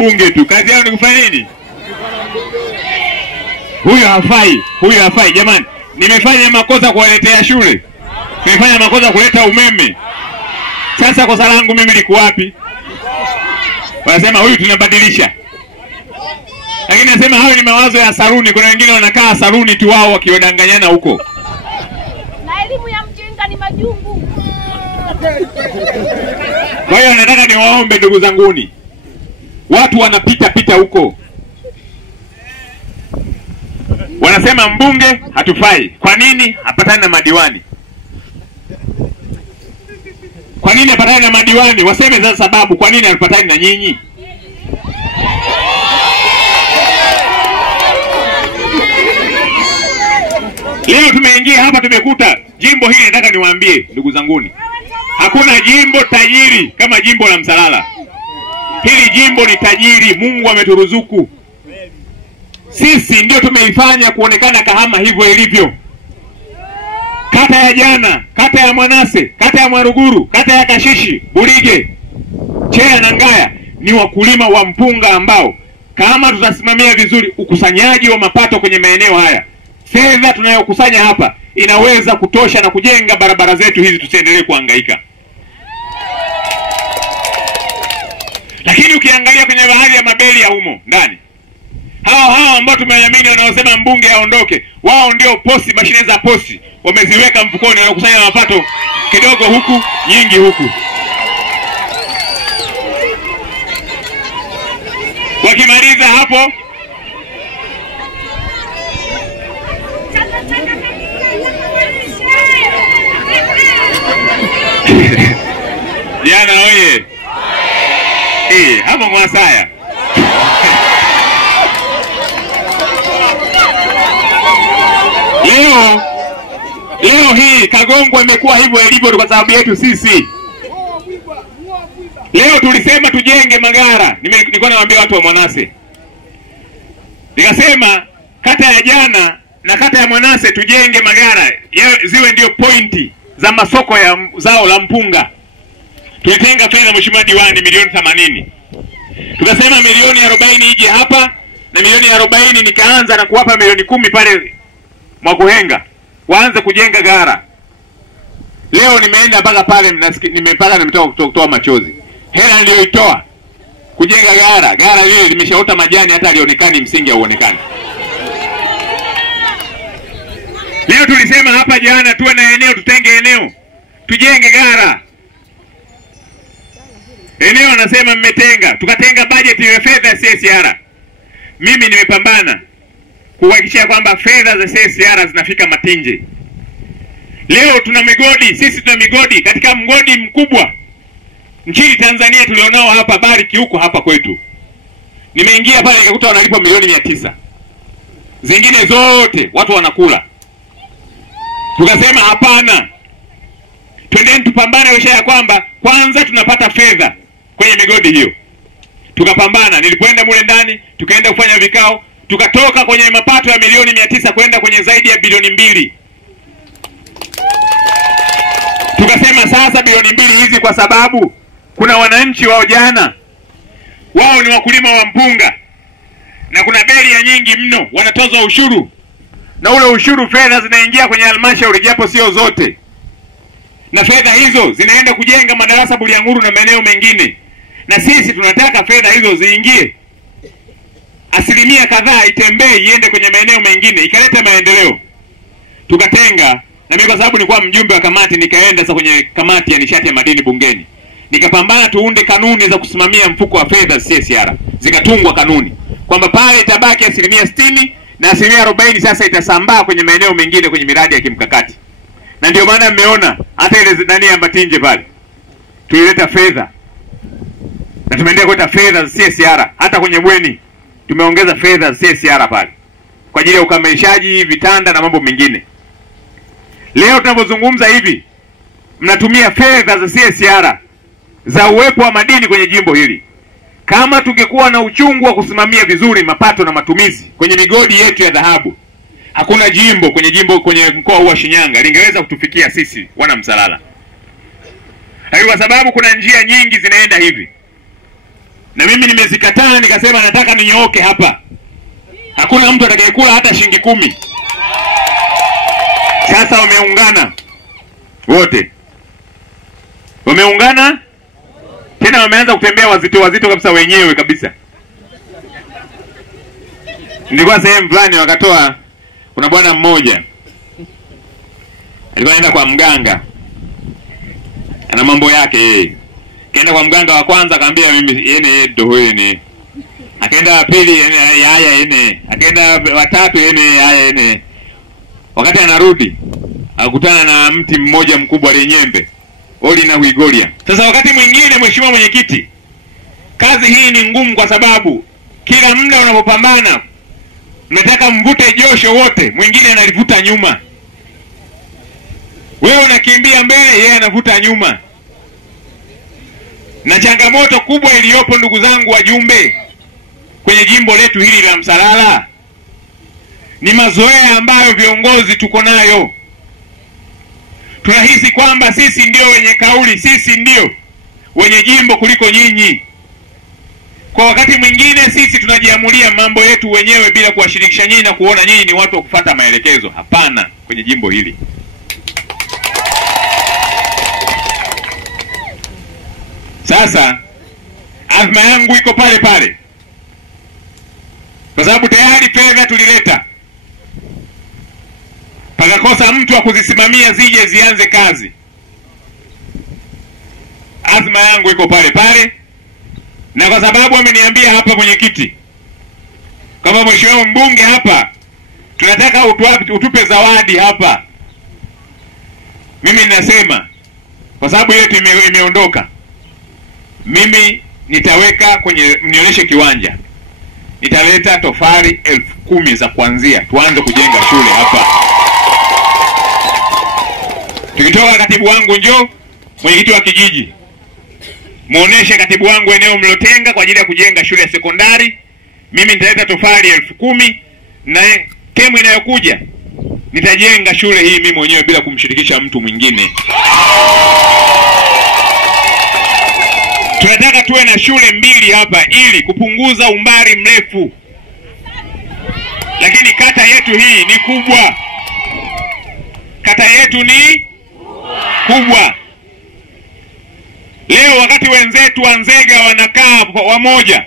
mbunge tu. Kazi yao ni kufanya nini? Huyo hafai, huyo hafai. Jamani, nimefanya makosa kuwaletea shule, nimefanya makosa kuleta umeme. Sasa kosa langu mimi liko wapi? Wanasema huyu tunabadilisha. Lakini nasema hayo ni mawazo ya saruni. Kuna wengine wanakaa saruni tu wao wakiwadanganyana huko. Na elimu ya mjinga ni majungu. Kwa hiyo nataka niwaombe ndugu zanguni, watu wanapita huko, wanasema mbunge hatufai. Kwa nini? Hapatani na madiwani. Kwa nini hapatani na madiwani? Waseme za sababu kwa nini hapatani na nyinyi. Leo tumeingia hapa tumekuta jimbo hili. Nataka niwaambie ndugu zanguni, hakuna jimbo tajiri kama jimbo la Msalala. Hili jimbo ni tajiri, Mungu ameturuzuku. Sisi ndio tumeifanya kuonekana Kahama hivyo ilivyo. Kata ya Jana, kata ya Mwanase, kata ya Mwaruguru, kata ya Kashishi, Burige, Chea na Ngaya ni wakulima wa mpunga ambao kama tutasimamia vizuri ukusanyaji wa mapato kwenye maeneo haya, fedha tunayokusanya hapa inaweza kutosha na kujenga barabara zetu hizi, tusiendelee kuhangaika. Lakini ukiangalia kwenye baadhi ya mabeli ya humo ndani, hao ambao tumeamini wanaosema mbunge aondoke, wao ndio posi, mashine za posi wameziweka mfukoni, wanakusanya mapato kidogo huku nyingi huku. Wakimaliza hapo Jana oye. Hapo Mwasaya. Leo hii Kagongwa imekuwa hivyo ilivyo kwa sababu yetu sisi. Leo tulisema tujenge magara. Nilikuwa nawaambia watu wa Mwanase, nikasema kata ya Jana na kata ya Mwanase tujenge magara ziwe ndio pointi za masoko ya zao la mpunga. Tulitenga fedha mheshimiwa diwani milioni 80. Tukasema milioni 40 ije hapa na milioni 40 nikaanza na kuwapa milioni 10 pale Mwakuhenga waanze kujenga gara. Leo nimeenda mpaka pale nimetoka kutoa machozi. Hela niliyoitoa kujenga gara lile limeshaota majani, hata alionekani msingi hauonekani. Leo tulisema hapa Jana tuwe na eneo, tutenge eneo, tujenge gara. Eneo anasema mmetenga, tukatenga budget ya fedha ya CSR. Mimi nimepambana kuhakikisha kwamba fedha za CSR zinafika Matinje. Leo tuna migodi, sisi tuna migodi katika mgodi mkubwa nchini Tanzania tulionao hapa Bariki huko hapa kwetu. Nimeingia pale nikakuta wanalipa milioni 900. Zingine zote watu wanakula. Tukasema hapana, twendeni tupambanewisha ya kwamba kwanza tunapata fedha kwenye migodi hiyo. Tukapambana, nilipoenda mule ndani tukaenda kufanya vikao, tukatoka kwenye mapato ya milioni 900 kwenda kwenye zaidi ya bilioni 2. Tukasema sasa bilioni 2 hizi, kwa sababu kuna wananchi wao Jana wao ni wakulima wa mpunga na kuna beria nyingi mno, wanatozwa ushuru, na ule ushuru fedha zinaingia kwenye halmashauri japo sio zote, na fedha hizo zinaenda kujenga madarasa Bulyanhulu na maeneo mengine, na sisi tunataka fedha hizo ziingie asilimia kadhaa itembee iende kwenye maeneo mengine ikaleta maendeleo. Tukatenga, na mimi kwa sababu nilikuwa mjumbe wa kamati nikaenda sasa kwenye kamati ya nishati ya madini bungeni, nikapambana tuunde kanuni za kusimamia mfuko wa fedha CSR. Zikatungwa kanuni kwamba pale itabaki asilimia 60 na asilimia 40 sasa itasambaa kwenye maeneo mengine kwenye miradi ya kimkakati. Na ndio maana mmeona hata ile ndani ya Matinje pale tulileta fedha na tumeendelea kuleta fedha za CSR. Hata kwenye bweni tumeongeza fedha za CSR pale kwa ajili ya ukamilishaji vitanda na mambo mengine. Leo tunapozungumza hivi mnatumia fedha za CSR za uwepo wa madini kwenye jimbo hili. Kama tungekuwa na uchungu wa kusimamia vizuri mapato na matumizi kwenye migodi yetu ya dhahabu, hakuna jimbo kwenye mkoa wa Shinyanga lingeweza kutufikia sisi wana Msalala. Lakini kwa sababu kuna njia nyingi zinaenda hivi na mimi nimezikataa, nikasema nataka ninyooke hapa. Hakuna mtu atakayekula hata shilingi 10. Sasa wameungana wote, wameungana tena, wameanza kutembea wazito wazito kabisa, wenyewe kabisa. Nilikuwa sehemu fulani, wakatoa, kuna bwana mmoja alikuwa anaenda kwa mganga, ana mambo yake yeye. Kaenda kwa mganga wa kwanza, akamwambia mimi yene ndo yene. Akaenda wa pili, yene haya yene. Akaenda wa tatu, yene haya yene. Wakati anarudi akakutana na mti mmoja mkubwa lenyembe, oli na huigolia. Sasa wakati mwingine, mheshimiwa mwenyekiti, kazi hii ni ngumu kwa sababu kila muda unapopambana nataka mvute josho wote, mwingine analivuta nyuma. Wewe unakimbia mbele, yeye anavuta nyuma. Na changamoto kubwa iliyopo, ndugu zangu wajumbe, kwenye jimbo letu hili la Msalala ni mazoea ambayo viongozi tuko nayo. Tunahisi kwamba sisi ndio wenye kauli, sisi ndio wenye jimbo kuliko nyinyi. Kwa wakati mwingine sisi tunajiamulia mambo yetu wenyewe bila kuwashirikisha nyinyi na kuona nyinyi ni watu wa kufuata maelekezo. Hapana, kwenye jimbo hili. Sasa azma yangu iko pale pale, kwa sababu tayari fedha tulileta, pakakosa mtu wa kuzisimamia zije zianze kazi. Azma yangu iko pale pale, na kwa sababu ameniambia hapa mwenyekiti, kama mheshimiwa mbunge hapa, tunataka utupe zawadi hapa, mimi ninasema kwa sababu yetu imeondoka, mimi nitaweka kwenye, mnionyeshe kiwanja, nitaleta tofali 10,000 za kuanzia, tuanze kujenga shule hapa. Tukitoka katibu wangu, njoo mwenyekiti wa kijiji, muoneshe katibu wangu eneo mlotenga kwa ajili ya kujenga shule ya sekondari. Mimi nitaleta tofali 10,000, na kemu inayokuja nitajenga shule hii mimi mwenyewe bila kumshirikisha mtu mwingine. Tunataka tuwe na shule 2 hapa ili kupunguza umbali mrefu. Lakini kata yetu hii ni kubwa. Kata yetu ni kubwa. Leo wakati wenzetu wa Nzega wanakaa wamoja,